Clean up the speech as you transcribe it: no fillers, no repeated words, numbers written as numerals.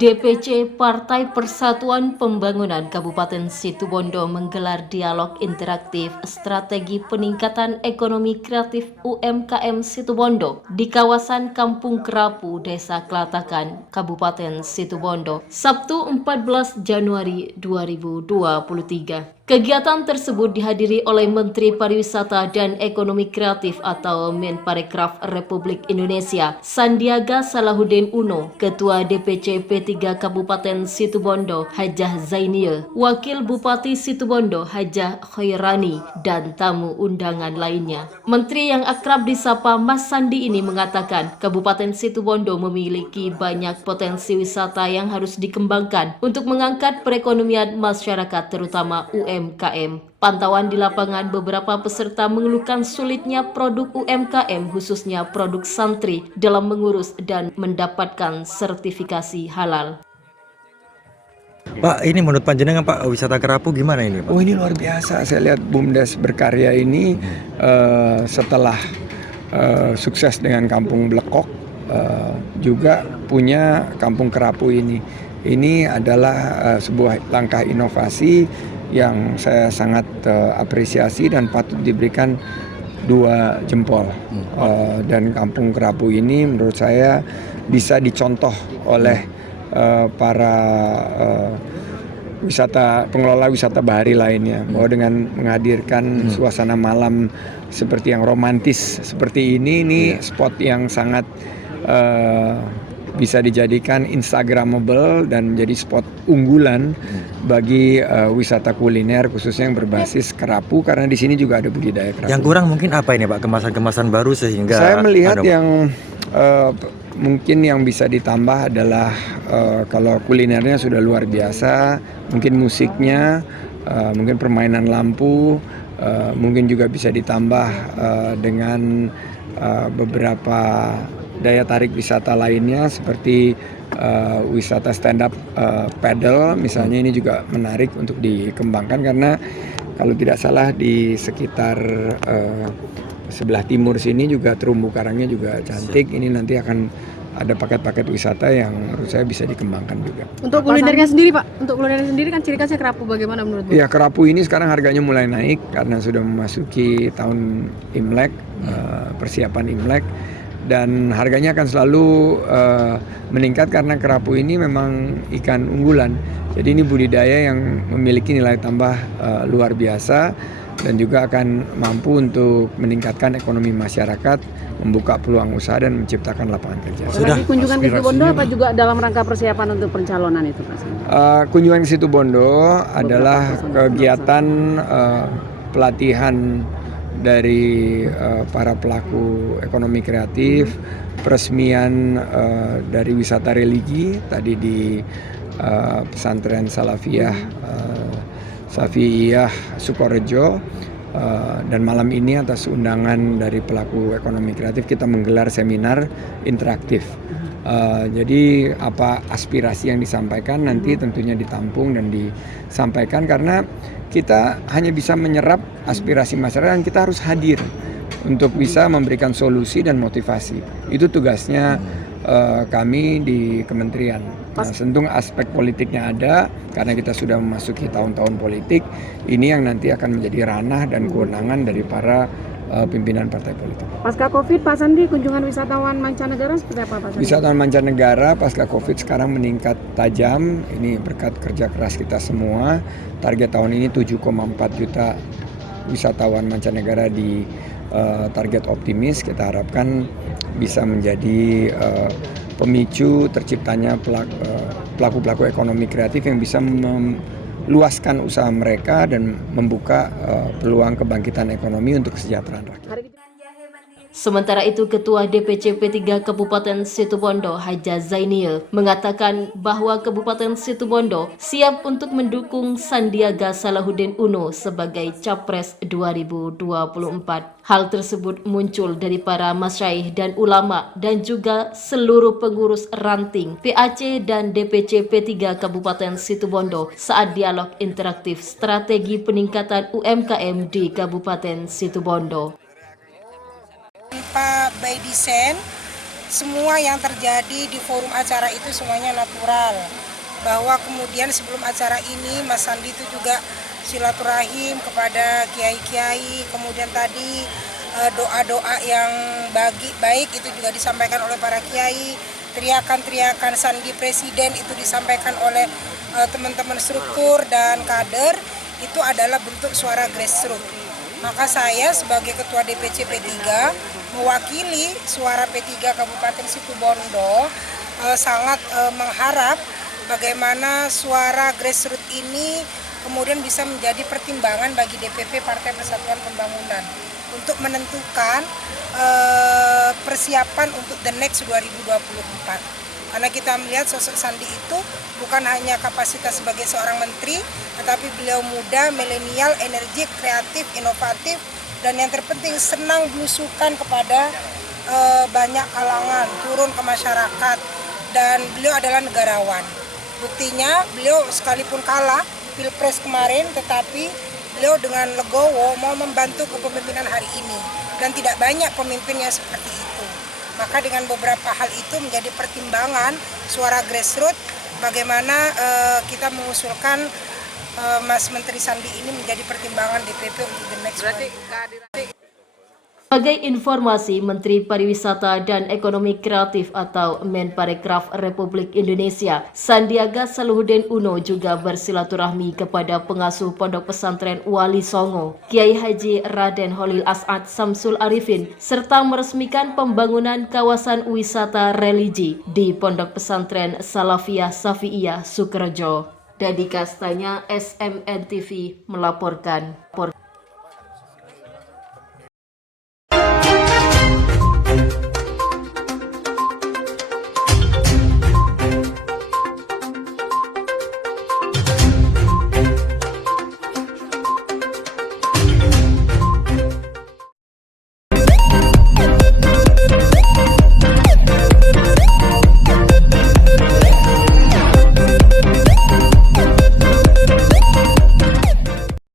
DPC Partai Persatuan Pembangunan Kabupaten Situbondo menggelar dialog interaktif strategi peningkatan ekonomi kreatif UMKM Situbondo di kawasan Kampung Kerapu, Desa Kelatakan, Kabupaten Situbondo, Sabtu 14 Januari 2023. Kegiatan tersebut dihadiri oleh Menteri Pariwisata dan Ekonomi Kreatif atau Menparekraf Republik Indonesia, Sandiaga Salahuddin Uno, Ketua DPC P3 Kabupaten Situbondo, Hajah Zainie, Wakil Bupati Situbondo, Hajah Khairani, dan tamu undangan lainnya. Menteri yang akrab disapa Mas Sandi ini mengatakan, Kabupaten Situbondo memiliki banyak potensi wisata yang harus dikembangkan untuk mengangkat perekonomian masyarakat terutama UMKM. Pantauan di lapangan, beberapa peserta mengeluhkan sulitnya produk UMKM khususnya produk santri dalam mengurus dan mendapatkan sertifikasi halal. Pak, ini menurut panjenengan Pak, wisata Kerapu gimana ini Pak? Oh, ini luar biasa. Saya lihat BUMDes berkarya ini setelah sukses dengan Kampung Blekok, juga punya Kampung Kerapu ini. Ini adalah sebuah langkah inovasi yang saya sangat apresiasi dan patut diberikan 2 jempol. Dan Kampung Kerapu ini menurut saya bisa dicontoh oleh para pengelola wisata bahari lainnya, bahwa dengan menghadirkan suasana malam seperti yang romantis seperti ini spot yang sangat bisa dijadikan instagramable dan menjadi spot unggulan bagi wisata kuliner khususnya yang berbasis kerapu, karena di sini juga ada budidaya kerapu. Yang kurang mungkin apa ini Pak, kemasan-kemasan baru sehingga saya melihat yang mungkin yang bisa ditambah adalah kalau kulinernya sudah luar biasa, mungkin musiknya, mungkin permainan lampu, mungkin juga bisa ditambah dengan beberapa daya tarik wisata lainnya seperti wisata stand up paddle misalnya. Ini juga menarik untuk dikembangkan karena kalau tidak salah di sekitar sebelah timur sini juga terumbu karangnya juga cantik. Ini nanti akan ada paket-paket wisata yang menurut saya bisa dikembangkan juga. Untuk kulinernya sendiri Pak, untuk kulinernya sendiri kan ciri khasnya kerapu, bagaimana menurut Bapak? Ya, kerapu ini sekarang harganya mulai naik karena sudah memasuki tahun Imlek, persiapan Imlek, dan harganya akan selalu meningkat karena kerapu ini memang ikan unggulan. Jadi ini budidaya yang memiliki nilai tambah luar biasa dan juga akan mampu untuk meningkatkan ekonomi masyarakat, membuka peluang usaha dan menciptakan lapangan kerja. Lagi kunjungan ke Situbondo apa juga dalam rangka persiapan untuk pencalonan itu Pak? Kunjungan ke Situbondo adalah kegiatan pelatihan dari para pelaku ekonomi kreatif, peresmian dari wisata religi tadi di pesantren Salafiyah Sukorejo, dan malam ini atas undangan dari pelaku ekonomi kreatif kita menggelar seminar interaktif. Jadi apa aspirasi yang disampaikan nanti tentunya ditampung dan disampaikan, karena kita hanya bisa menyerap aspirasi masyarakat dan kita harus hadir untuk bisa memberikan solusi dan motivasi. Itu tugasnya kami di kementerian. Nah, tentu aspek politiknya ada karena kita sudah memasuki tahun-tahun politik. Ini yang nanti akan menjadi ranah dan kewenangan dari para pimpinan partai politik. Pasca Covid, Pak Sandi, kunjungan wisatawan mancanegara seperti apa Pak Sandi? Wisatawan mancanegara pasca Covid sekarang meningkat tajam. Ini berkat kerja keras kita semua. Target tahun ini 7,4 juta wisatawan mancanegara di target optimis. Kita harapkan bisa menjadi pemicu terciptanya pelaku-pelaku ekonomi kreatif yang bisa meluaskan usaha mereka dan membuka peluang kebangkitan ekonomi untuk kesejahteraan rakyat. Sementara itu, Ketua DPC P3 Kabupaten Situbondo, Hajah Zainie, mengatakan bahwa Kabupaten Situbondo siap untuk mendukung Sandiaga Salahuddin Uno sebagai Capres 2024. Hal tersebut muncul dari para masyaikh dan ulama dan juga seluruh pengurus ranting PAC dan DPC P3 Kabupaten Situbondo saat dialog interaktif strategi peningkatan UMKM di Kabupaten Situbondo. Pak Baidisen semua yang terjadi di forum acara itu semuanya natural. Bahwa kemudian sebelum acara ini Mas Sandi itu juga silaturahim kepada kiai-kiai, kemudian tadi doa-doa yang baik itu juga disampaikan oleh para kiai, teriakan-teriakan Sandi Presiden itu disampaikan oleh teman-teman struktur dan kader, itu adalah bentuk suara grassroots. Maka saya sebagai Ketua DPC P3 mewakili suara P3 Kabupaten Situbondo sangat mengharap bagaimana suara grassroots ini kemudian bisa menjadi pertimbangan bagi DPP Partai Persatuan Pembangunan untuk menentukan persiapan untuk the next 2024. Karena kita melihat sosok Sandi itu bukan hanya kapasitas sebagai seorang menteri, tetapi beliau muda, milenial, energik, kreatif, inovatif, dan yang terpenting senang belusukan kepada banyak kalangan, turun ke masyarakat, dan beliau adalah negarawan. Buktinya beliau sekalipun kalah Pilpres kemarin, tetapi beliau dengan legowo mau membantu kepemimpinan hari ini, dan tidak banyak pemimpin yang seperti itu. Maka dengan beberapa hal itu menjadi pertimbangan suara grassroots bagaimana kita mengusulkan Mas Menteri Sandi ini menjadi pertimbangan DPP untuk the next one. Sebagai informasi, Menteri Pariwisata dan Ekonomi Kreatif atau Menparekraf Republik Indonesia, Sandiaga Salahuddin Uno juga bersilaturahmi kepada pengasuh Pondok Pesantren Wali Songo, Kiai Haji Raden Holil As'ad Samsul Arifin, serta meresmikan pembangunan kawasan wisata religi di Pondok Pesantren Salafiyah Safi'iyah Sukorejo. Dedi Kastanya, SMN TV melaporkan.